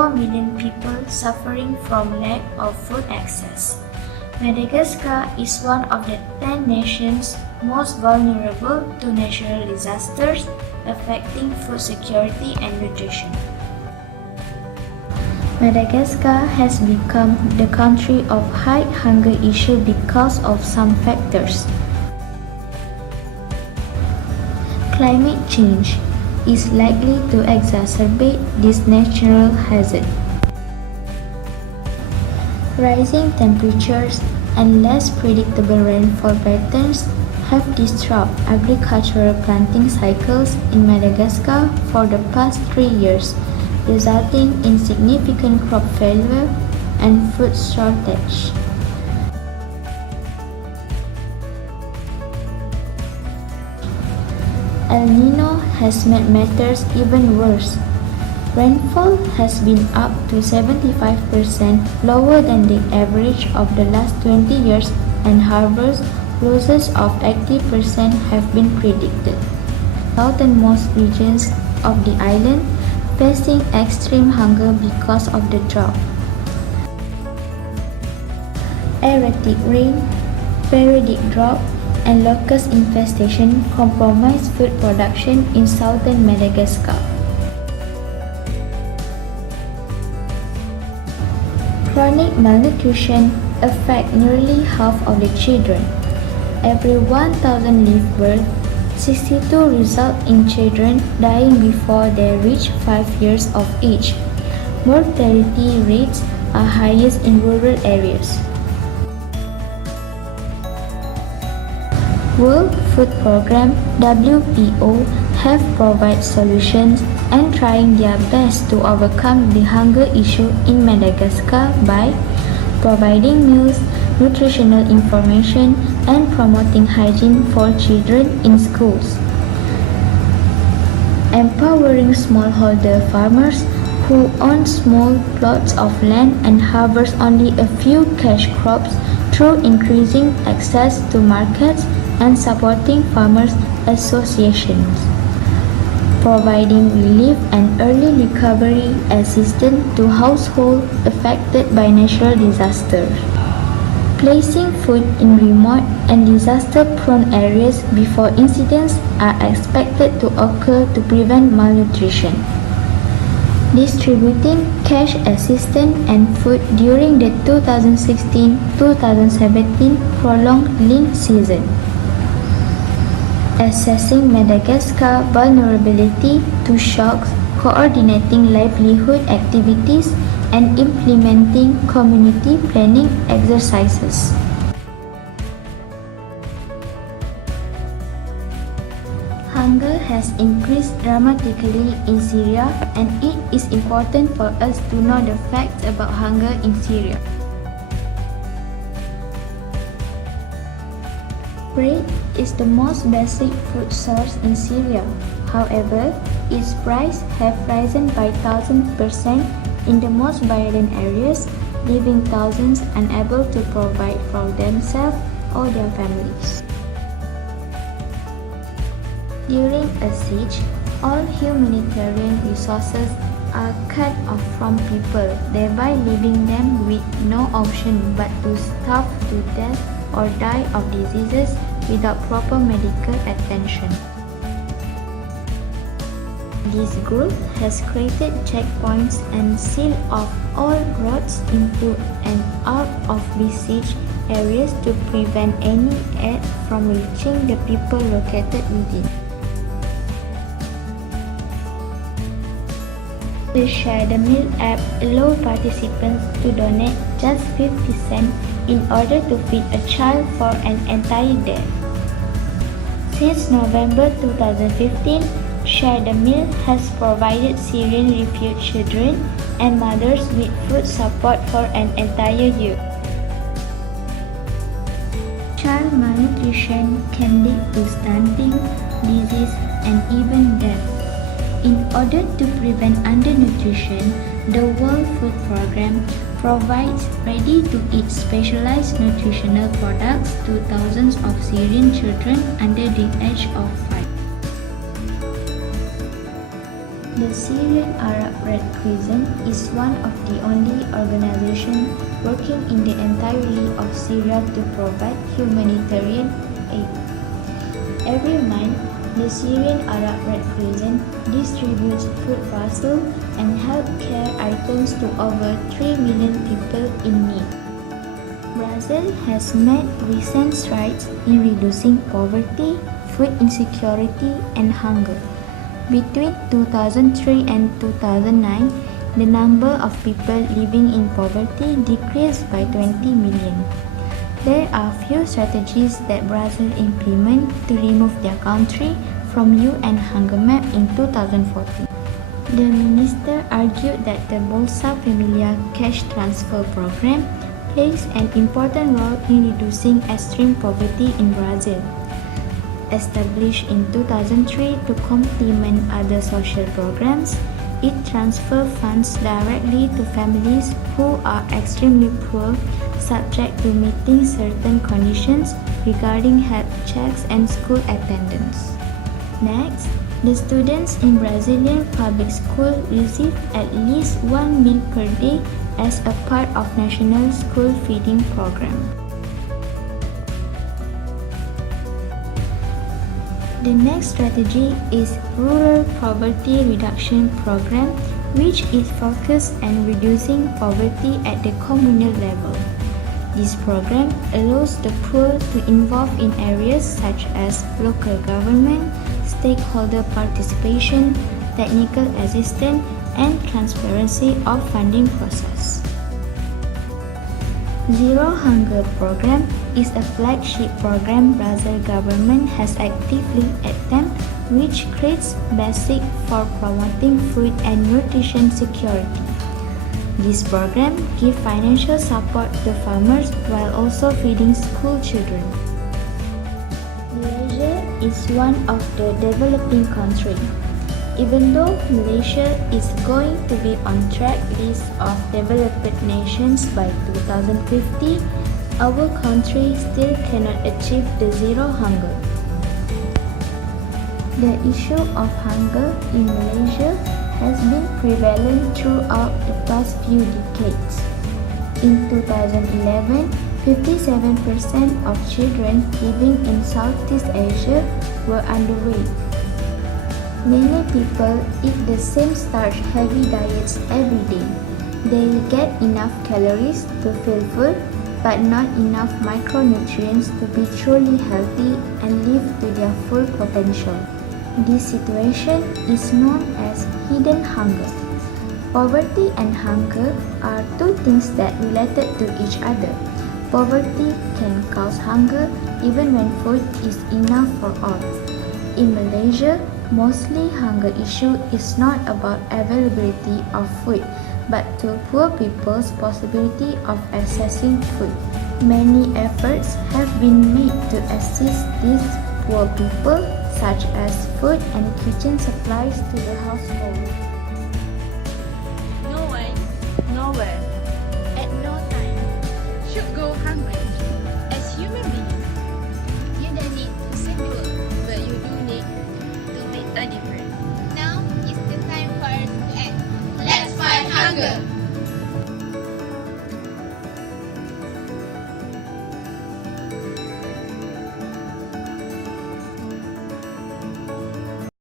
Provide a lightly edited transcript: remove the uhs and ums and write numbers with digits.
4 million people suffering from lack of food access. Madagascar is one of the 10 nations most vulnerable to natural disasters affecting food security and nutrition. Madagascar has become the country of high hunger issue because of some factors. Climate change is likely to exacerbate this natural hazard. Rising temperatures and less predictable rainfall patterns have disrupted agricultural planting cycles in Madagascar for the past 3 years, resulting in significant crop failure and food shortage. El Niño has made matters even worse. Rainfall has been up to 75% lower than the average of the last 20 years, and harvest losses of 80% have been predicted. Southernmost regions of the island facing extreme hunger because of the drought. Erratic rain, periodic drought, and locust infestation compromise food production in southern Madagascar. Chronic malnutrition affects nearly half of the children. Every 1,000 live births, 62 result in children dying before they reach 5 years of age. Mortality rates are highest in rural areas. World Food Programme (WFP) have provided solutions and trying their best to overcome the hunger issue in Madagascar by providing meals, nutritional information, and promoting hygiene for children in schools. Empowering smallholder farmers who own small plots of land and harvest only a few cash crops through increasing access to markets and supporting farmers' associations. Providing relief and early recovery assistance to households affected by natural disasters. Placing food in remote and disaster-prone areas before incidents are expected to occur to prevent malnutrition. Distributing cash assistance and food during the 2016-2017 prolonged lean season. Assessing Madagascar vulnerability to shocks, coordinating livelihood activities, and implementing community planning exercises. Hunger has increased dramatically in Syria, and it is important for us to know the facts about hunger in Syria. Bread is the most basic food source in Syria. However, its price have risen by 1000% in the most violent areas, leaving thousands unable to provide for themselves or their families. During a siege, all humanitarian resources are cut off from people, thereby leaving them with no option but to starve to death or die of diseases without proper medical attention. This group has created checkpoints and sealed off all roads into and out of besieged areas to prevent any aid from reaching the people located within. The Share the Meal app allows participants to donate just 50 cents in order to feed a child for an entire day. Since November 2015, Share the Meal has provided Syrian refugee children and mothers with food support for an entire year. Child malnutrition can lead to stunting, disease, and even death. In order to prevent undernutrition, the World Food Programme provides ready-to-eat specialized nutritional products to thousands of Syrian children under the age of 5. The Syrian Arab Red Crescent is one of the only organizations working in the entirety of Syria to provide humanitarian aid. Every month, the Syrian Arab Red Crescent distributes food parcels and healthcare items to over 3 million people in need. Brazil has made recent strides in reducing poverty, food insecurity, and hunger. Between 2003 and 2009, the number of people living in poverty decreased by 20 million. There are few strategies that Brazil implement to remove their country from UN hunger map in 2014. The minister argued that the Bolsa Familia cash transfer program plays an important role in reducing extreme poverty in Brazil. Established in 2003 to complement other social programs, it transfers funds directly to families who are extremely poor, subject to meeting certain conditions regarding health checks and school attendance. Next, the students in Brazilian public school receive at least 1 meal per day as a part of national school feeding program. The next strategy is Rural Poverty Reduction Program, which is focused on reducing poverty at the communal level. This program allows the poor to involve in areas such as local government, stakeholder participation, technical assistance, and transparency of funding process. Zero Hunger Program is a flagship program Brazil government has actively attempted, which creates basics for promoting food and nutrition security. This program gives financial support to farmers while also feeding school children. Malaysia is one of the developing countries. Even though Malaysia is going to be on track list of developed nations by 2050, our country still cannot achieve the zero hunger. The issue of hunger in Malaysia has been prevalent throughout the past few decades. In 2011, 57% of children living in Southeast Asia were underweight. Many people eat the same starch-heavy diets every day. They get enough calories to feel full, but not enough micronutrients to be truly healthy and live to their full potential. This situation is known as hidden hunger. Poverty and hunger are two things that related to each other. Poverty can cause hunger even when food is enough for all. In Malaysia, mostly hunger issue is not about availability of food, but to poor people's possibility of accessing food. Many efforts have been made to assist these poor people, such as food and kitchen supplies to the household. No one, nowhere, at no time should go hungry.